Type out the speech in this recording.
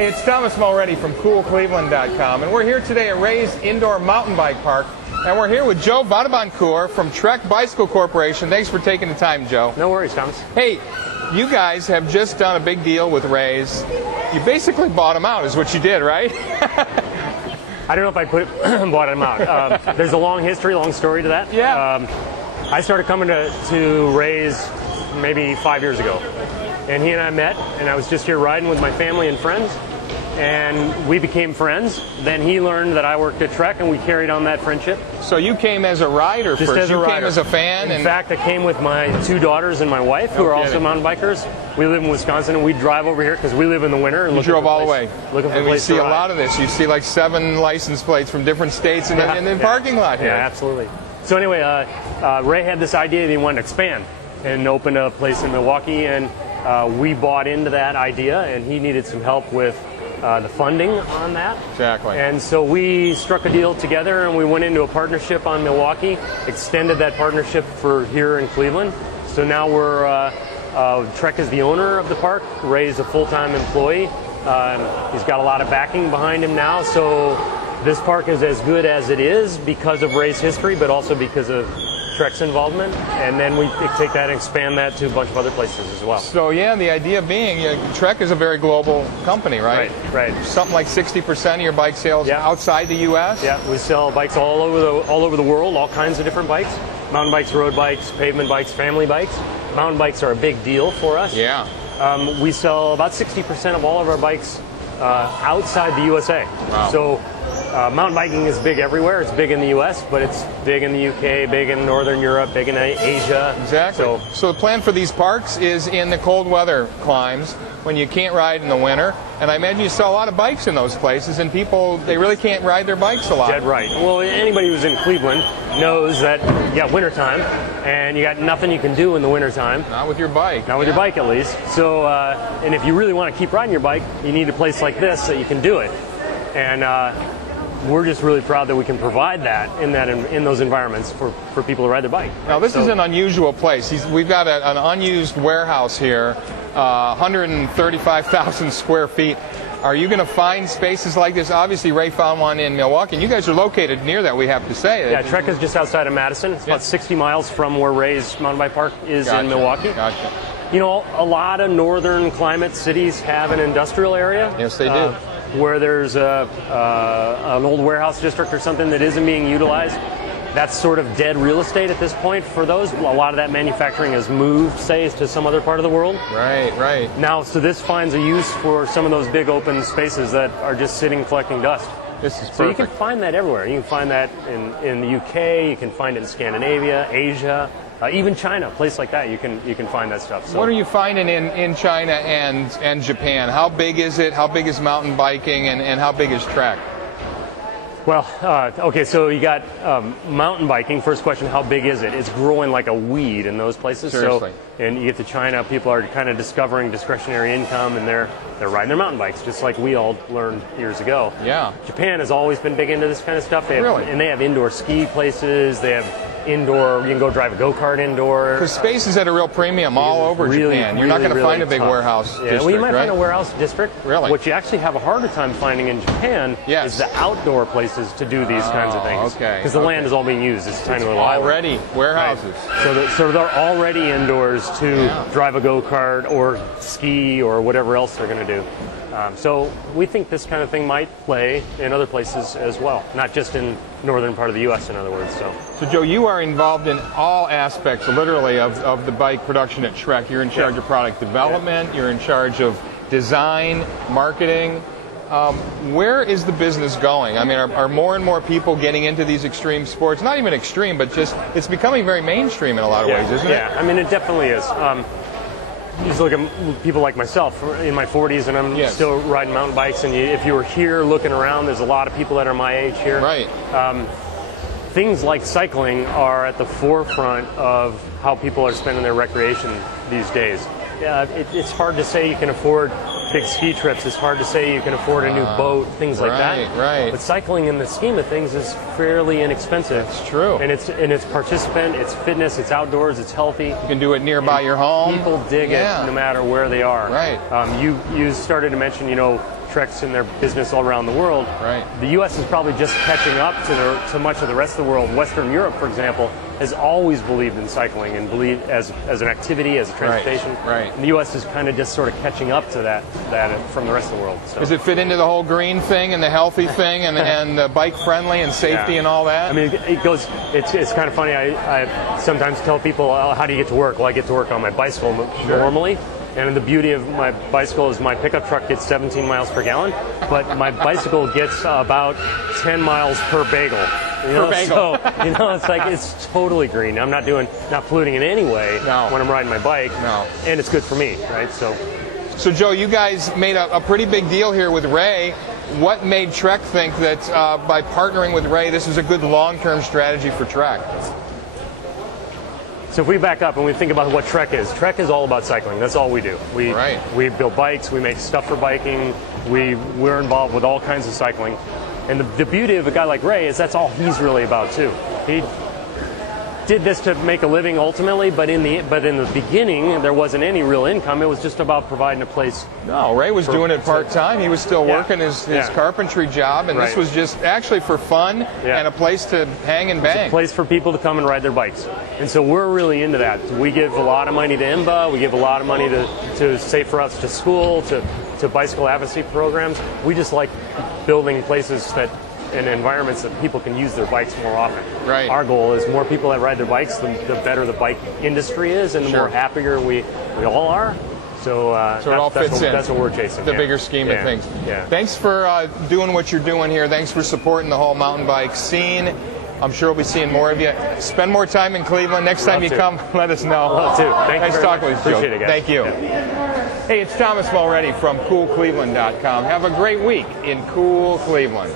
Hey, it's Thomas Mulready from CoolCleveland.com, and we're here today at Ray's Indoor Mountain Bike Park, and we're here with Joe Vadeboncoeur from Trek Bicycle Corporation. Thanks for taking the time, Joe. No worries, Thomas. Hey, you guys have just done a big deal with Ray's. You basically bought them out, is what you did, right? I don't know if I bought them out. There's a long history, long story to that. Yeah. I started coming to Ray's maybe 5 years ago, and he and I met, and I was just here riding with my family and friends, and we became friends. Then he learned that I worked at Trek, and we carried on that friendship. So you came as a rider just first. As a you rider. Came as a fan. In fact, I came with my 2 daughters and my wife, who are also mountain bikers. We live in Wisconsin, and we drive over here because we live in the winter. And you drove all the way. Looking for and a we place see to a ride. lot of this. You see like 7 license plates from different states in the parking lot here. Yeah, absolutely. So anyway, Ray had this idea that he wanted to expand and open a place in Milwaukee, and we bought into that idea, and he needed some help with the funding on that. Exactly. And so we struck a deal together, and we went into a partnership on Milwaukee, extended that partnership for here in Cleveland. So now we're, Trek is the owner of the park. Ray's a full-time employee. He's got a lot of backing behind him now, so this park is as good as it is because of Ray's history, but also because of Trek's involvement, and then we take that and expand that to a bunch of other places as well. So yeah, the idea being, Trek is a very global company, right? Right. Something like 60% of your bike sales outside the U.S.? Yeah, we sell bikes all over the world, all kinds of different bikes. Mountain bikes, road bikes, pavement bikes, family bikes. Mountain bikes are a big deal for us. Yeah. We sell about 60% of all of our bikes outside the USA. Wow. So mountain biking is big everywhere. It's big in the U.S., but it's big in the U.K., big in Northern Europe, big in Asia. Exactly. So the plan for these parks is in the cold weather climes when you can't ride in the winter. And I imagine you sell a lot of bikes in those places, and people, they really can't ride their bikes a lot. Dead right. Well, anybody who's in Cleveland knows that you got wintertime, and you got nothing you can do in the wintertime. Not with your bike. Not with your bike, at least. So, and if you really want to keep riding your bike, you need a place like this that you can do it. And we're just really proud that we can provide that in those environments for people to ride their bike. Now, this is an unusual place. We've got an unused warehouse here, 135,000 square feet. Are you going to find spaces like this? Obviously, Ray found one in Milwaukee, and you guys are located near that, we have to say. Yeah, Trek is just outside of Madison. It's about 60 miles from where Ray's mountain bike park is in Milwaukee. Gotcha. You know, a lot of northern climate cities have an industrial area. Yes, they do. Where there's an old warehouse district or something that isn't being utilized. That's sort of dead real estate at this point for those. A lot of that manufacturing has moved, say, to some other part of the world. Right. Now, so this finds a use for some of those big open spaces that are just sitting collecting dust. This is perfect. So you can find that everywhere. You can find that in the UK, you can find it in Scandinavia, Asia, even China, a place like that, you can find that stuff. So, what are you finding in China and Japan? How big is it? How big is mountain biking, and how big is Trek? Well, okay, so you got mountain biking. First question, how big is it? It's growing like a weed in those places. Seriously. So, and you get to China, people are kind of discovering discretionary income, and they're riding their mountain bikes, just like we all learned years ago. Yeah. Japan has always been big into this kind of stuff. Really? And they have indoor ski places. They have indoor, you can go drive a go-kart indoor. Because space is at a real premium all over Japan. You're not going to find a big warehouse district, well, you might right? find a warehouse district. Really? What you actually have a harder time finding in Japan is the outdoor places to do these kinds of things. Okay. Because the land is all being used. It's a tiny little island. Already warehouses. Right. So they're already indoors to drive a go-kart or ski or whatever else they're going to do. So we think this kind of thing might play in other places as well, not just in northern part of the U.S., in other words. So Joe, you are involved in all aspects, literally, of the bike production at Trek. You're in charge of product development. You're in charge of design, marketing. Where is the business going? I mean, are more and more people getting into these extreme sports? Not even extreme, but just it's becoming very mainstream in a lot of ways, isn't it? Yeah, I mean, it definitely is. You just look at people like myself in my 40s, and I'm still riding mountain bikes. And if you were here looking around, there's a lot of people that are my age here. Right. Things like cycling are at the forefront of how people are spending their recreation these days. It's hard to say you can afford big ski trips. It's hard to say you can afford a new boat, things like that. Right. But cycling, in the scheme of things, is fairly inexpensive. That's true. And it's participant, it's fitness, it's outdoors, it's healthy. You can do it nearby your home. People dig it no matter where they are. Right. You started to mention, Treks in their business all around the world. Right. The U.S. is probably just catching up to much of the rest of the world. Western Europe, for example, has always believed in cycling and believed as an activity, as a transportation. Right. And the U.S. is kind of just sort of catching up to that from the rest of the world. So. Does it fit into the whole green thing and the healthy thing and the bike friendly and safety and all that? I mean, it goes. It's kind of funny. I sometimes tell people, oh, how do you get to work? Well, I get to work on my bicycle normally. And the beauty of my bicycle is my pickup truck gets 17 miles per gallon, but my bicycle gets about 10 miles per bagel. Per bagel. So, it's like it's totally green. I'm not polluting in any way when I'm riding my bike. No. And it's good for me, right? So Joe, you guys made a pretty big deal here with Ray. What made Trek think that by partnering with Ray, this is a good long-term strategy for Trek? So if we back up and we think about what Trek is all about cycling. That's all we do. We build bikes, we make stuff for biking, we're involved with all kinds of cycling. And the beauty of a guy like Ray is that's all he's really about too. He did this to make a living ultimately, but in the beginning there wasn't any real income. It was just about providing a place. No, Ray was doing it part-time. He was still working his carpentry job, and this was just actually for fun and a place to hang and bang. It's a place for people to come and ride their bikes. And so we're really into that. We give a lot of money to IMBA. We give a lot of money to Safe Routes to School, to bicycle advocacy programs. We just like building places and environments that people can use their bikes more often. Right. Our goal is more people that ride their bikes, the better the bike industry is, and the more happier we all are. So, it all fits in. That's what we're chasing. The bigger scheme of things. Yeah. Thanks for doing what you're doing here. Thanks for supporting the whole mountain bike scene. I'm sure we'll be seeing more of you. Spend more time in Cleveland. Next time you come, let us know. Love to. Thank you. Nice talking with you, Joe. Appreciate it, guys. Thank you. Yeah. Hey, it's Thomas Mulready from CoolCleveland.com. Have a great week in cool Cleveland.